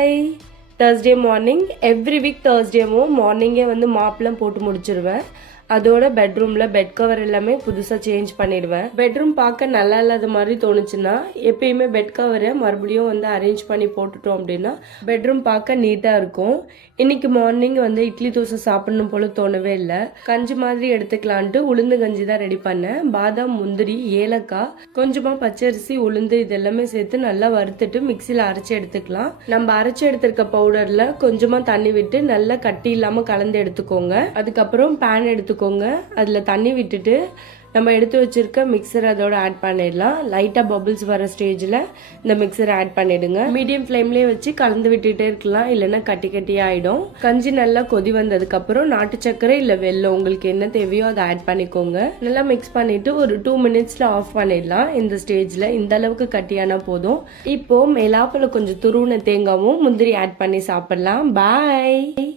Hi. Thursday morning every week தேர்ஸ்டேவும் மார்னிங்கே வந்து மாப்லாம் போட்டு முடிச்சிருவேன். அதோட பெட்ரூம்ல பெட் கவர் எல்லாமே புதுசா சேஞ்ச் பண்ணிடுவேன். பெட்ரூம் பார்க்க நல்லா இல்லாத மாதிரி தோணுச்சுன்னா எப்பயுமே பெட் கவரை மறுபடியும் வந்து அரேஞ்ச் பண்ணி போட்டுட்டோம் அப்படின்னா பெட்ரூம் பார்க்க நீட்டா இருக்கும். இன்னைக்கு மார்னிங் வந்து இட்லி தோசை சாப்பிடணும் போல தோணவே இல்லை. கஞ்சி மாதிரி எடுத்துக்கலான்ட்டு உளுந்து கஞ்சி தான் ரெடி பண்ணேன். பாதாம், முந்திரி, ஏலக்காய், கொஞ்சமா பச்சரிசி, உளுந்து இது எல்லாமே சேர்த்து நல்லா வறுத்துட்டு மிக்சியில அரைச்சி எடுத்துக்கலாம். நம்ம அரைச்சி எடுத்திருக்க பவுடர்ல கொஞ்சமா தண்ணி விட்டு நல்லா கட்டி இல்லாம கலந்து எடுத்துக்கோங்க. அதுக்கப்புறம் பேன் எடுத்துக்கோங்க. அதுல தண்ணி விட்டுட்டு நம்ம எடுத்து வச்சிருக்க மிக்சர் அதோட ஆட் பண்ணிடலாம். லைட்டா பபிள்ஸ் வர ஸ்டேஜ்ல இந்த மிக்சரை ஆட் பண்ணிடுங்க. மீடியம் ஃப்ளேம்லயே வச்சு கலந்து விட்டுட்டே இருக்கலாம், இல்லைன்னா கட்டி கட்டியா ஆயிடும். கஞ்சி நல்லா கொதி வந்ததுக்கு அப்புறம் நாட்டு சர்க்கரை இல்ல வெல்லம் உங்களுக்கு என்ன தேவையோ அதை ஆட் பண்ணிக்கோங்க. நல்லா மிக்ஸ் பண்ணிட்டு ஒரு 2 மினிட்ஸ்ல ஆஃப் பண்ணிடலாம். இந்த ஸ்டேஜ்ல இந்த அளவுக்கு கட்டியானா போதும். இப்போ மேலாப்புல கொஞ்சம் துருவின தேங்காவும் முந்திரி ஆட் பண்ணி சாப்பிடலாம். பாய்.